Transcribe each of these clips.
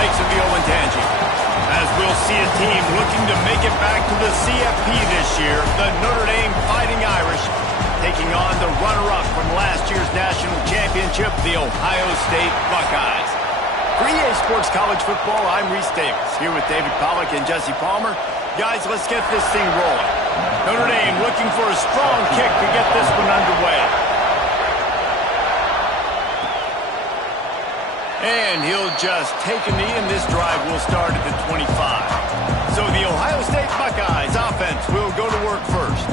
makes him the 0-Tangy. As we'll see a team looking to make it back to the CFP this year, the Notre Dame Fighting Irish, taking on the runner-up from last year's national championship, the Ohio State Buckeyes. For EA Sports College Football, I'm Reese Davis, here with David Pollack and Jesse Palmer. Guys, let's get this thing rolling. Notre Dame looking for a strong kick to get this one underway. And he'll just take a knee, and this drive will start at the 25. So the Ohio State Buckeyes offense will go to work first.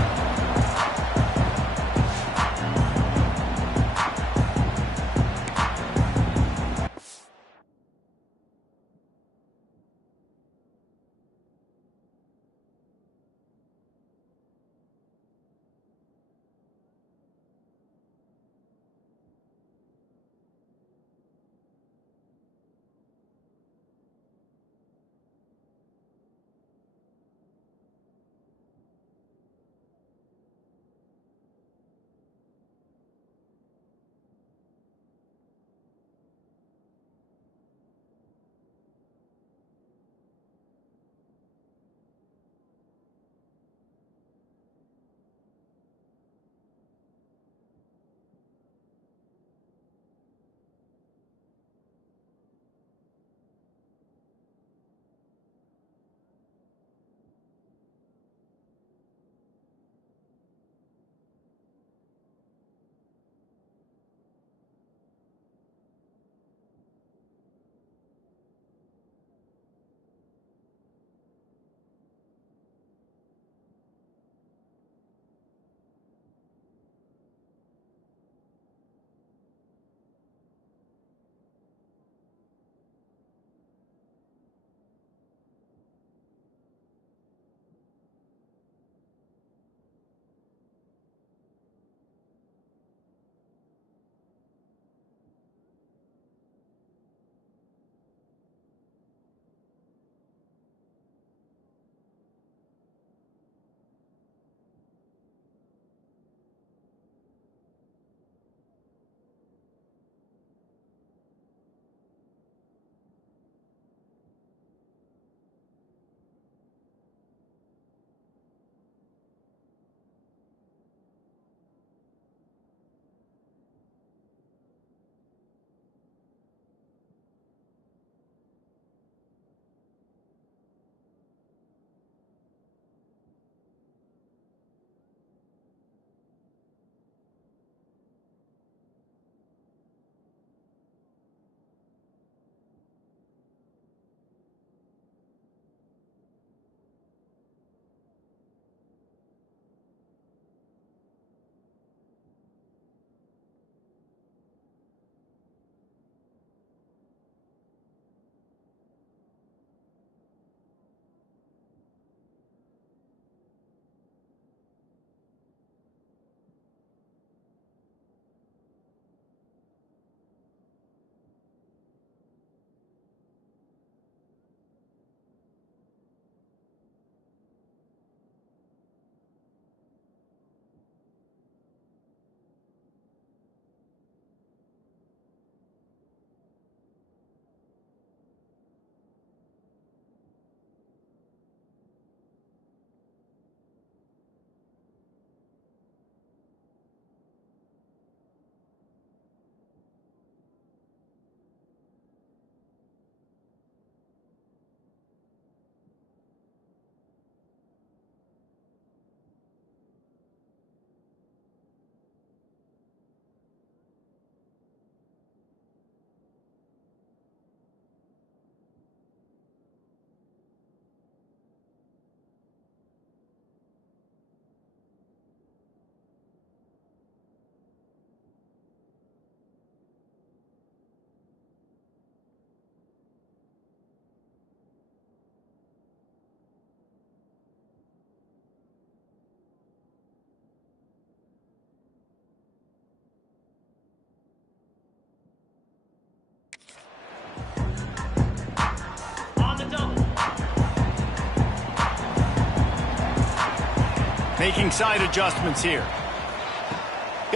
Making side adjustments here.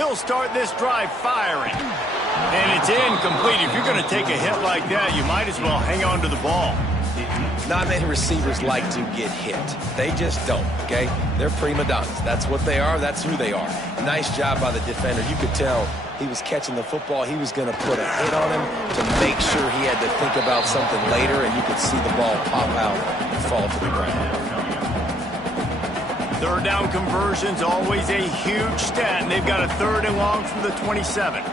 He'll start this drive firing. And it's incomplete. If you're going to take a hit like that, you might as well hang on to the ball. Not many receivers like to get hit. They just don't, okay? They're prima donnas. That's what they are. That's who they are. Nice job by the defender. You could tell he was catching the football. He was going to put a hit on him to make sure he had to think about something later, and you could see the ball pop out and fall to the ground. Third down conversion's always a huge stat, and they've got a 3rd and long from the 27.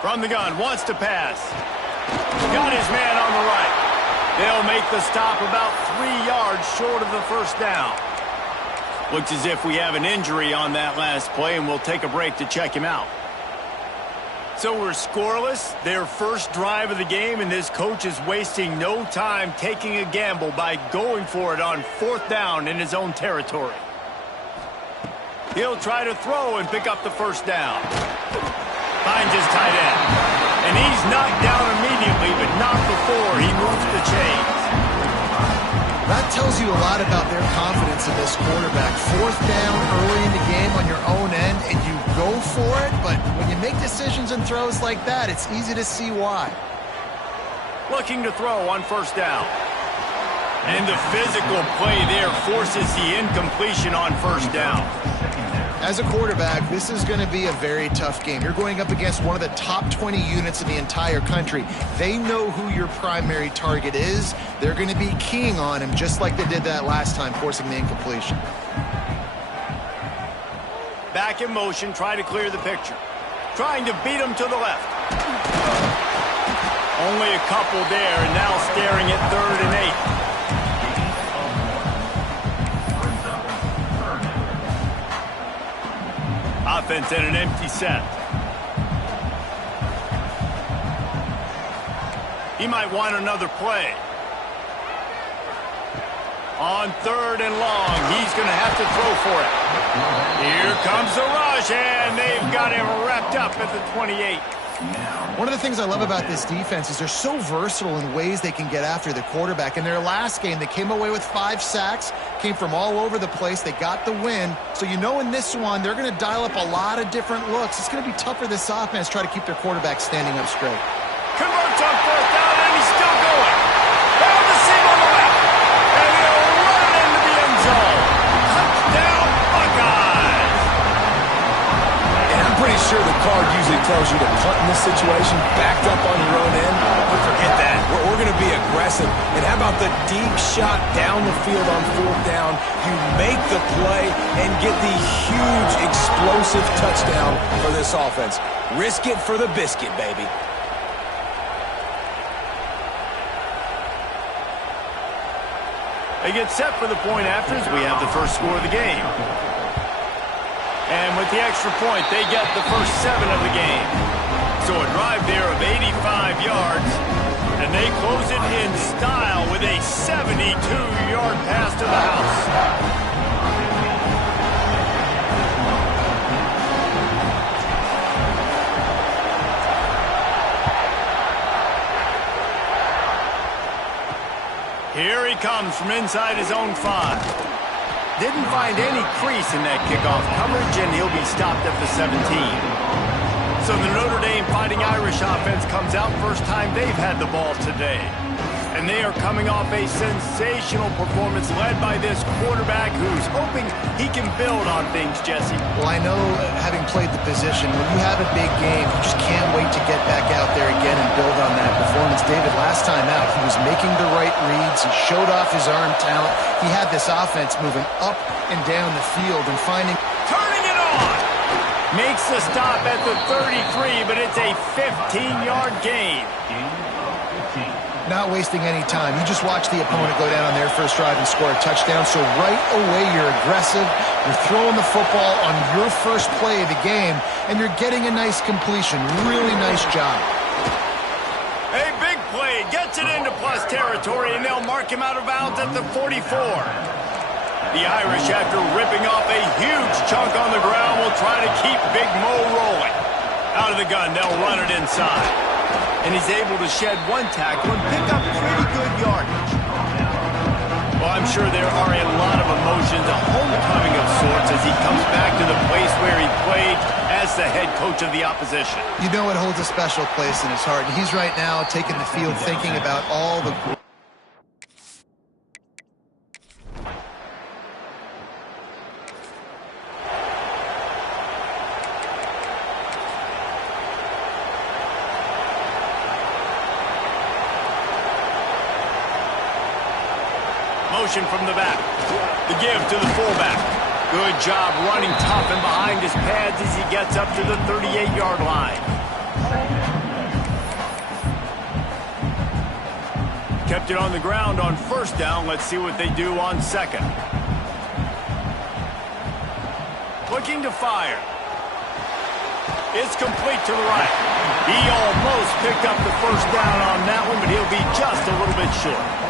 From the gun, wants to pass. Got his man on the right. They'll make the stop about 3 yards short of the first down. Looks as if we have an injury on that last play, and we'll take a break to check him out. So we're scoreless, their first drive of the game, and this coach is wasting no time taking a gamble by going for it on 4th down in his own territory. He'll try to throw and pick up the first down. Finds his tight end. And he's knocked down immediately, but not before he moves the chains. That tells you a lot about their confidence in this quarterback. 4th down early in the game on your own end, and you go for it, but when you make decisions and throws like that, it's easy to see why. Looking to throw on 1st down. And the physical play there forces the incompletion on 1st down. As a quarterback, this is going to be a very tough game. You're going up against one of the top 20 units in the entire country. They know who your primary target is. They're going to be keying on him just like they did that last time, forcing the incompletion. Back in motion, try to clear the picture. Trying to beat him to the left. Only a couple there, and now staring at 3rd and 8. Offense in an empty set. He might want another play. On 3rd and long, he's going to have to throw for it. Here comes the rush, and they've got him wrapped up at the 28. One of the things I love about this defense is they're so versatile in ways they can get after the quarterback. In their last game, they came away with 5 sacks, came from all over the place. They got the win. So you know in this one, they're going to dial up a lot of different looks. It's going to be tough for this offense to try to keep their quarterback standing up straight. Converts on 4th down, and he's still going. Found the seam on the left. And he'll run into the end zone. Touchdown, Buckeyes. And I'm pretty sure the card usually tells you to punt in this situation, backed up on your own end. But forget that. We're going to be aggressive. And how about the deep shot down the field on 4th down? You make the play and get the huge explosive touchdown for this offense. Risk it for the biscuit, baby. They get set for the point after as we have the first score of the game. And with the extra point, they get the first 7 of the game. So a drive there of 85 yards, and they close it in style with a 72-yard pass to the house. Here he comes from inside his own 5. Didn't find any crease in that kickoff coverage, and he'll be stopped at the 17. So the Notre Dame Fighting Irish offense comes out first time they've had the ball today. And they are coming off a sensational performance led by this quarterback who's hoping he can build on things, Jesse. Well, I know, having played the position, when you have a big game, you just can't wait to get back out there again and build on that performance. David, last time out, he was making the right reads. He showed off his arm talent. He had this offense moving up and down the field and finding... Turning it on! Makes the stop at the 33, but it's a 15-yard gain. Not wasting any time. You just watch the opponent go down on their first drive and score a touchdown. So right away, you're aggressive. You're throwing the football on your first play of the game, and you're getting a nice completion. Really nice job. A big play. Gets it into plus territory, and they'll mark him out of bounds at the 44. The Irish, after ripping off a huge chunk on the ground, will try to keep Big Mo rolling. Out of the gun, they'll run it inside. And he's able to shed one tackle and pick up pretty good yardage. Well, I'm sure there are a lot of emotions, a homecoming of sorts, as he comes back to the place where he played as the head coach of the opposition. You know it holds a special place in his heart, and he's right now taking the field thinking about all the... Motion from the back. The give to the fullback. Good job running tough and behind his pads as he gets up to the 38-yard line. Kept it on the ground on first down. Let's see what they do on second. Looking to fire. It's complete to the right. He almost picked up the first down on that one, but he'll be just a little bit short.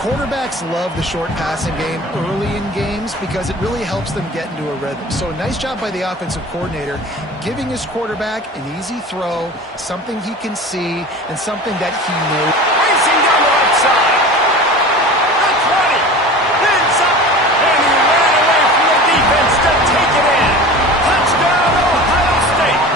Quarterbacks love the short passing game early in games because it really helps them get into a rhythm. So nice job by the offensive coordinator, giving his quarterback an easy throw, something he can see, and something that he knows. Racing down the right side. The 20. Ends up, and he ran away from the defense to take it in. Touchdown, Ohio State.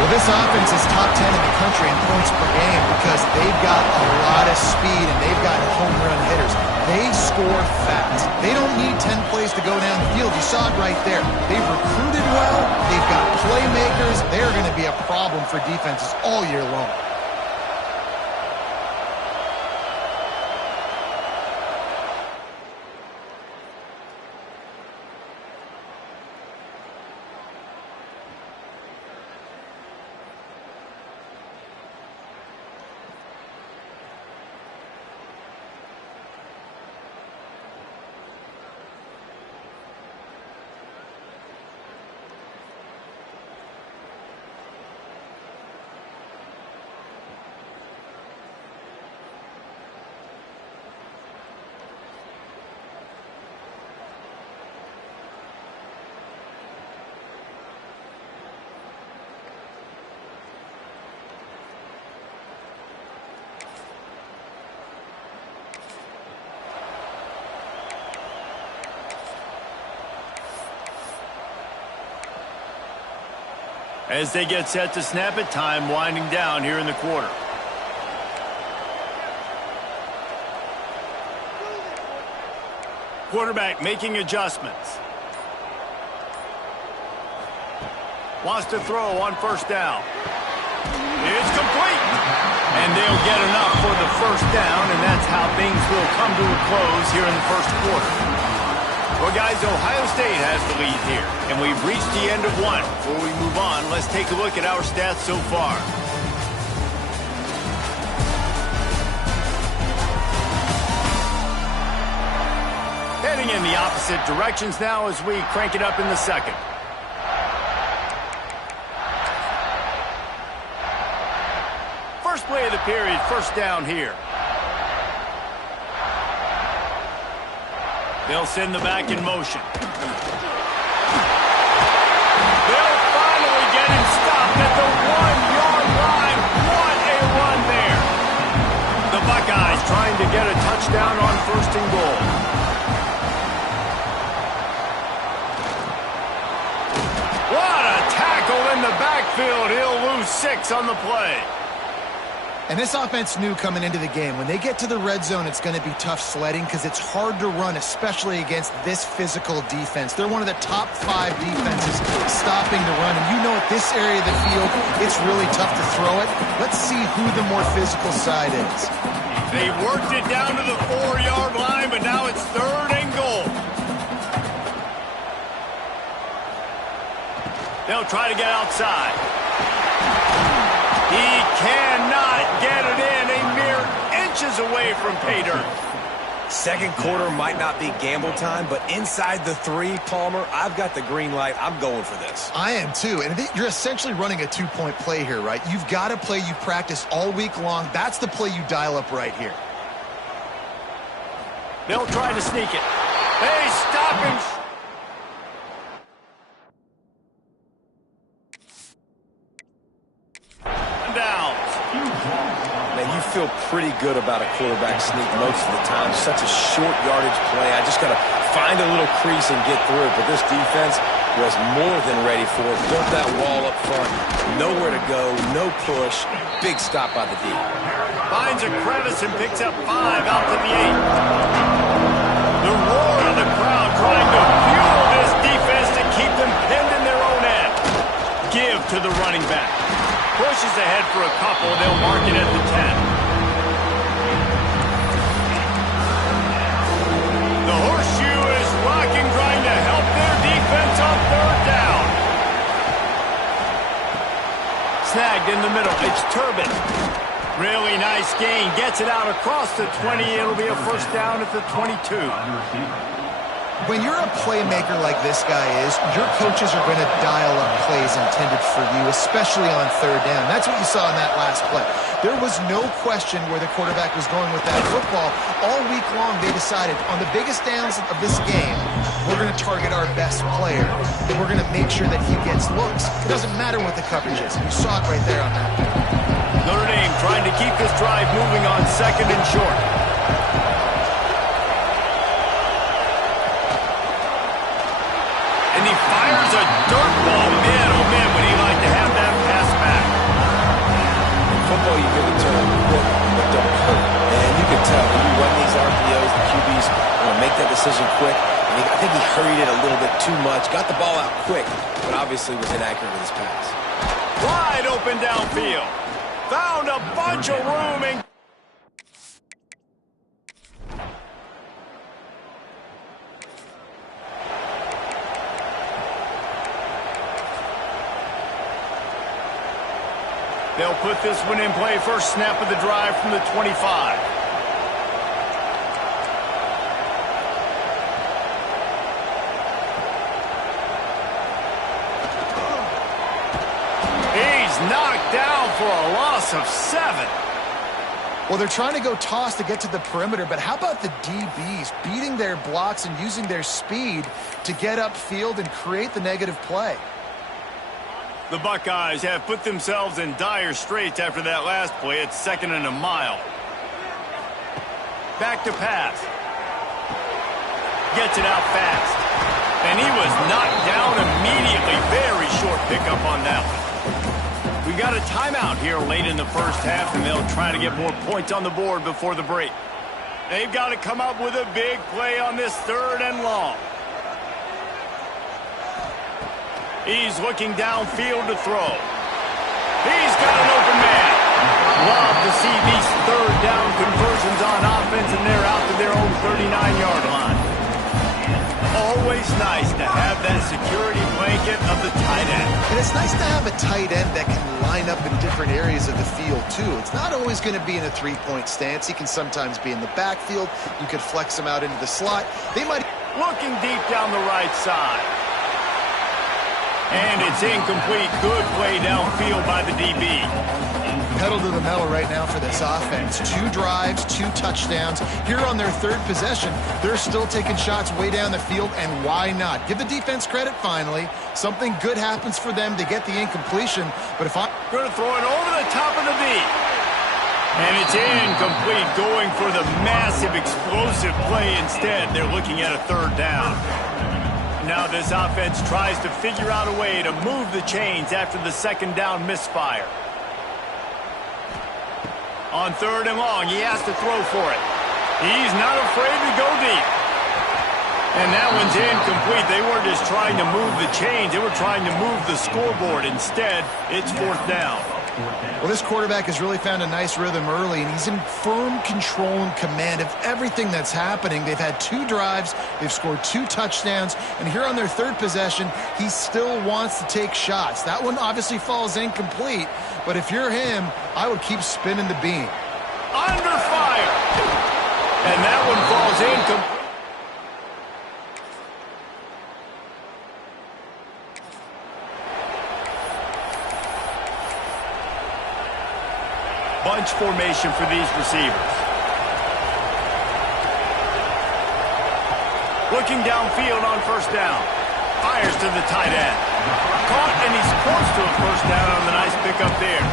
Well, this offense is top 10 in the country in points per game because they've got a lot of speed and they've got home run hitters. They score fast. They don't need 10 plays to go down the field. You saw it right there. They've recruited well. They've got playmakers. They're going to be a problem for defenses all year long. As they get set to snap it, time winding down here in the quarter. Quarterback making adjustments. Wants to throw on first down. It's complete. And they'll get enough for the first down, and that's how things will come to a close here in the first quarter. Well, guys, Ohio State has the lead here, and we've reached the end of one. Before we move on, let's take a look at our stats so far. Heading in the opposite directions now as we crank it up in the second. First play of the period, first down here. They'll send the back in motion. They'll finally get him stopped at the 1-yard line. What a run there. The Buckeyes trying to get a touchdown on first and goal. What a tackle in the backfield. He'll lose 6 on the play. And this offense knew coming into the game, when they get to the red zone, it's going to be tough sledding because it's hard to run, especially against this physical defense. They're one of the top 5 defenses stopping the run. And you know at this area of the field, it's really tough to throw it. Let's see who the more physical side is. They worked it down to the 4-yard line, but now it's third and goal. They'll try to get outside. He cannot get it in, a mere inches away from pay dirt. Second quarter might not be gamble time, but inside the 3, Palmer, I've got the green light. I'm going for this. I am too, and you're essentially running a 2-point play here, right? You've got a play you practice all week long. That's the play you dial up right here. They'll try to sneak it. They stop him. Man, you feel pretty good about a quarterback sneak most of the time. Such a short yardage play. I just got to find a little crease and get through it. But this defense was more than ready for it. Built that wall up front. Nowhere to go, no push. Big stop by the D. Finds a crevice and picks up 5 out to the 8. The roar of the crowd trying to fuel this defense to keep them pinned in their own end. Give to the running back. Pushes ahead for a couple. They'll mark it at the 10. The horseshoe is rocking, trying to help their defense on 3rd down. Snagged in the middle. It's Turbin. Really nice gain. Gets it out across the 20. It'll be a 1st down at the 22. When you're a playmaker like this guy is, your coaches are going to dial up plays intended for you, especially on 3rd down. That's what you saw in that last play. There was no question where the quarterback was going with that football. All week long, they decided on the biggest downs of this game, we're going to target our best player, and we're going to make sure that he gets looks. It doesn't matter what the coverage is. You saw it right there on that play. Notre Dame trying to keep this drive moving on 2nd and short. And he fires a dirt ball. Man, oh man, would he like to have that pass back. In football, you give it to them quick, but don't hurt. And you can tell when you run these RPOs, the QBs want to make that decision quick. And I think he hurried it a little bit too much. Got the ball out quick, but obviously was inaccurate with his pass. Wide open downfield. Found a bunch of room and... They'll put this one in play. 1st snap of the drive from the 25. He's knocked down for a loss of 7. Well, they're trying to go toss to get to the perimeter, but how about the DBs beating their blocks and using their speed to get upfield and create the negative play? The Buckeyes have put themselves in dire straits after that last play. It's 2nd and a mile. Back to pass. Gets it out fast. And he was knocked down immediately. Very short pickup on that one. We got a timeout here late in the 1st half, and they'll try to get more points on the board before the break. They've got to come up with a big play on this 3rd and long. He's looking downfield to throw. He's got an open man. Love to see these 3rd down conversions on offense, and they're out to their own 39-yard line. Always nice to have that security blanket of the tight end. And it's nice to have a tight end that can line up in different areas of the field, too. It's not always going to be in a 3-point stance. He can sometimes be in the backfield. You could flex him out into the slot. They might... Looking deep down the right side. And it's incomplete. Good play downfield by the DB. Pedal to the metal right now for this offense. 2 drives, 2 touchdowns. Here on their 3rd possession, they're still taking shots way down the field, and why not? Give the defense credit finally. Something good happens for them to get the incompletion, but if I'm going to throw it over the top of the D. And it's incomplete, going for the massive explosive play instead. They're looking at a 3rd down. Now this offense tries to figure out a way to move the chains after the 2nd down misfire. On 3rd and long, he has to throw for it. He's not afraid to go deep. And that one's incomplete. They weren't just trying to move the chains. They were trying to move the scoreboard. Instead, it's 4th down. Well, this quarterback has really found a nice rhythm early, and he's in firm control and command of everything that's happening. They've had 2 drives. They've scored 2 touchdowns. And here on their 3rd possession, he still wants to take shots. That one obviously falls incomplete. But if you're him, I would keep spinning the beam. Under fire. And that one falls incomplete. Bunch formation for these receivers. Looking downfield on 1st down. Fires to the tight end. Caught, and he's close to a 1st down on the nice pickup there.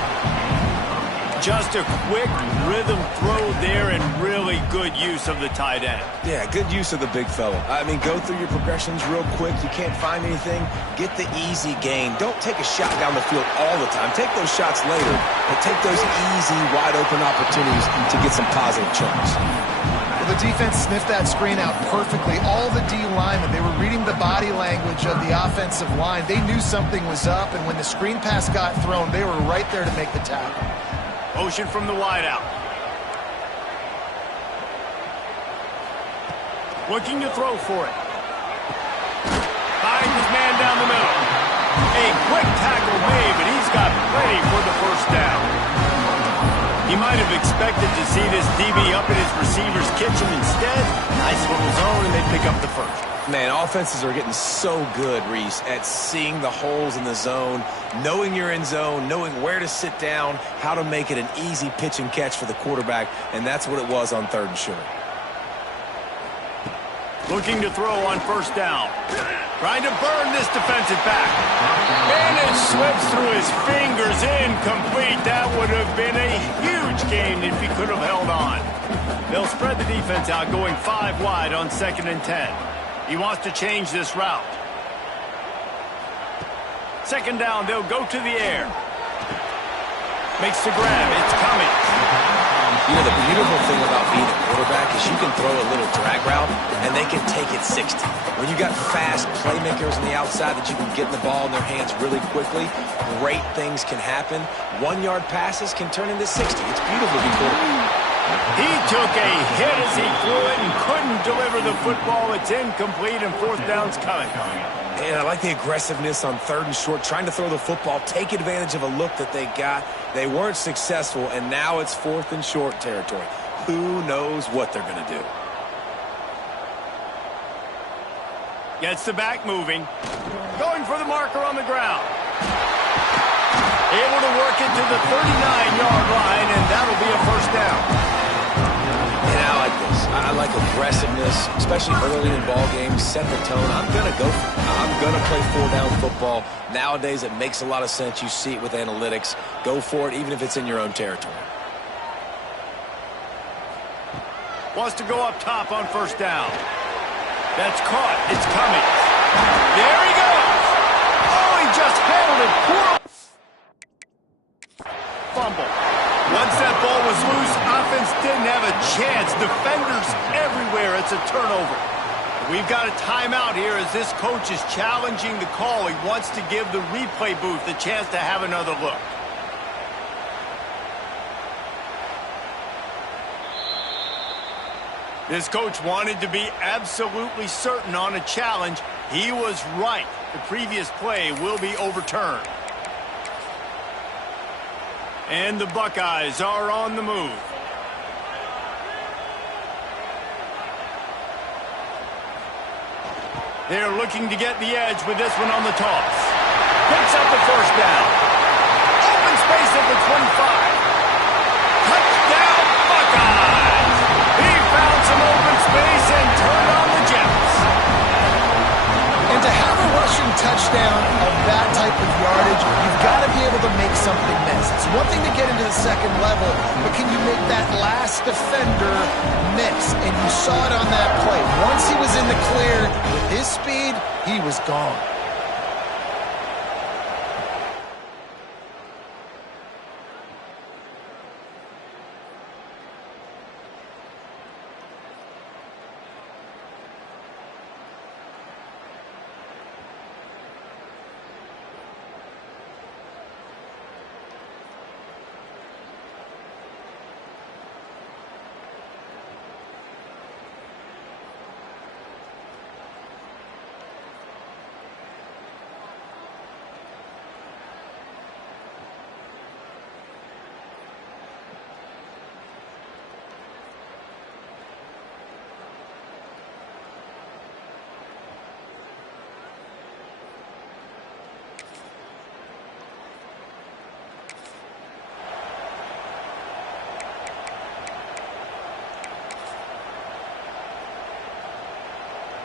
Just a quick rhythm throw there and really good use of the tight end. Yeah, good use of the big fella. I mean, go through your progressions real quick. You can't find anything. Get the easy gain. Don't take a shot down the field all the time. Take those shots later, but take those easy, wide-open opportunities to get some positive chunks. Well, the defense sniffed that screen out perfectly. All the D linemen, they were reading the body language of the offensive line. They knew something was up, and when the screen pass got thrown, they were right there to make the tackle. Motion from the wideout. Looking to throw for it. Finds his man down the middle. A quick tackle made, but he's got plenty for the first down. He might have expected to see this DB up in his receiver's kitchen instead. Nice little zone, and they pick up the first. Man, offenses are getting so good, Reese, at seeing the holes in the zone, knowing you're in zone, knowing where to sit down, how to make it an easy pitch and catch for the quarterback, and that's what it was on 3rd and short. Looking to throw on first down. Trying to burn this defensive back. And it slips through his fingers, incomplete. That would have been a huge gain if he could have held on. They'll spread the defense out, going 5 wide on 2nd and 10. He wants to change this route. 2nd down, they'll go to the air. Makes the grab, it's coming. You know, the beautiful thing about being a quarterback is you can throw a little drag route, and they can take it 60. When you got fast playmakers on the outside that you can get the ball in their hands really quickly, great things can happen. 1-yard passes can turn into 60. It's beautiful to be quarterback. He took a hit as he threw it and couldn't deliver the football. It's incomplete, and 4th down's coming. And I like the aggressiveness on 3rd and short, trying to throw the football, take advantage of a look that they got. They weren't successful, and now it's 4th and short territory. Who knows what they're going to do? Gets the back moving. Going for the marker on the ground. Able to work it to the 39-yard line, and that'll be a first down. And I like this. I like aggressiveness, especially early in ball games. Set the tone. I'm going to go for it. I'm going to play 4-down football. Nowadays, it makes a lot of sense. You see it with analytics. Go for it, even if it's in your own territory. Wants to go up top on first down. That's caught. It's coming. There he goes. Oh, he just handled it poorly. Fumble. Once that ball was loose, offense didn't have a chance. Defenders everywhere. It's a turnover. We've got a timeout here as this coach is challenging the call. He wants to give the replay booth the chance to have another look. This coach wanted to be absolutely certain on a challenge. He was right. The previous play will be overturned. And the Buckeyes are on the move. They're looking to get the edge with this one on the toss. Picks up the first down. Open space at the 25. Touchdown, Buckeyes! He found some open space and turned on the Jets. And to have a rushing touchdown of that type of yardage, you've got to be able to make something miss. It's one thing to get into the 2nd level, but can you make that last defender miss? And you saw it on that play. Once he was in the clear, with his speed, he was gone.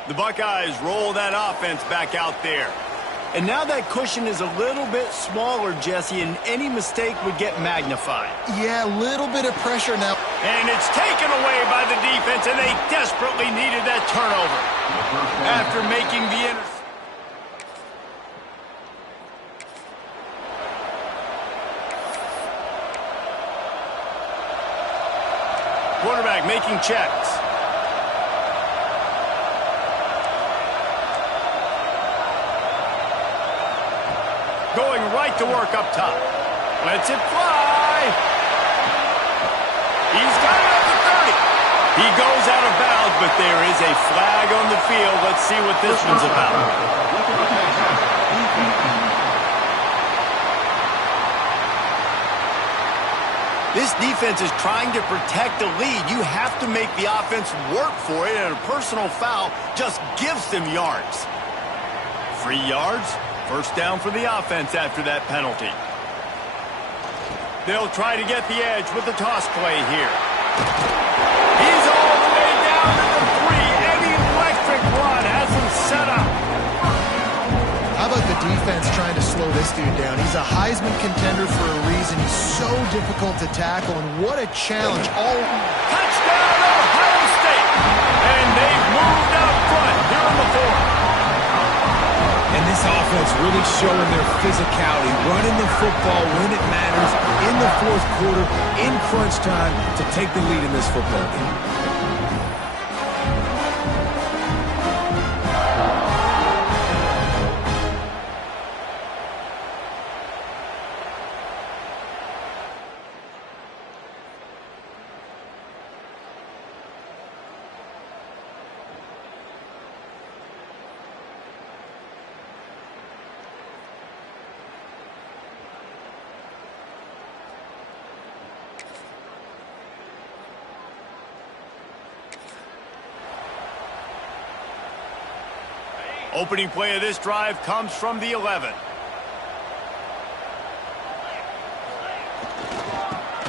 The Buckeyes roll that offense back out there. And now that cushion is a little bit smaller, Jesse, and any mistake would get magnified. Yeah, a little bit of pressure now. And it's taken away by the defense, and they desperately needed that turnover. After making the interception. Quarterback making checks. Going right to work up top. Lets it fly. He's got it at the 30. He goes out of bounds, but there is a flag on the field. Let's see what this one's about. This defense is trying to protect the lead. You have to make the offense work for it, and a personal foul just gives them yards. 3 yards, first down for the offense after that penalty. They'll try to get the edge with the toss play here. He's all the way down to the 3. An electric run has him set up. How about the defense trying to slow this dude down? He's a Heisman contender for a reason. He's so difficult to tackle, and what a challenge. Touchdown, Ohio State! And they've moved out front here in the 4th. And this offense really showing their physicality, running the football when it matters, in the 4th quarter, in crunch time, to take the lead in this football game. Opening play of this drive comes from the 11.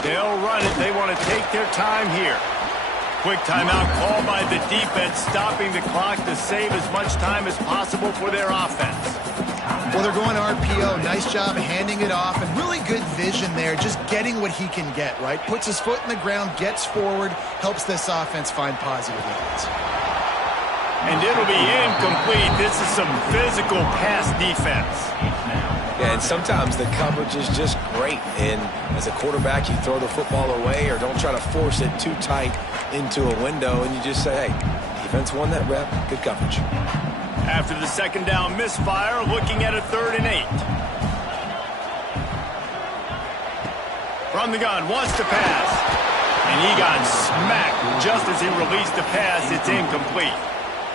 They'll run it. They want to take their time here. Quick timeout call by the defense, stopping the clock to save as much time as possible for their offense. Well, they're going RPO. Nice job handing it off, and really good vision there, just getting what he can get, right? Puts his foot in the ground, gets forward, helps this offense find positive yards. And it'll be incomplete. This is some physical pass defense. Yeah, and sometimes the coverage is just great. And as a quarterback, you throw the football away or don't try to force it too tight into a window, and you just say, hey, defense won that rep. Good coverage. After the second down misfire, looking at a 3rd and 8. From the gun, wants to pass. And he got smacked just as he released the pass. It's incomplete.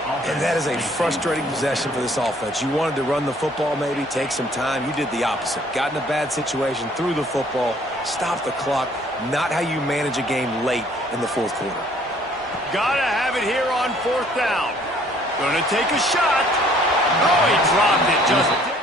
And that is a frustrating possession for this offense. You wanted to run the football, maybe take some time. You did the opposite. Got in a bad situation, threw the football, stopped the clock. Not how you manage a game late in the 4th quarter. Gotta have it here on 4th down. Gonna take a shot. Oh, he dropped it just...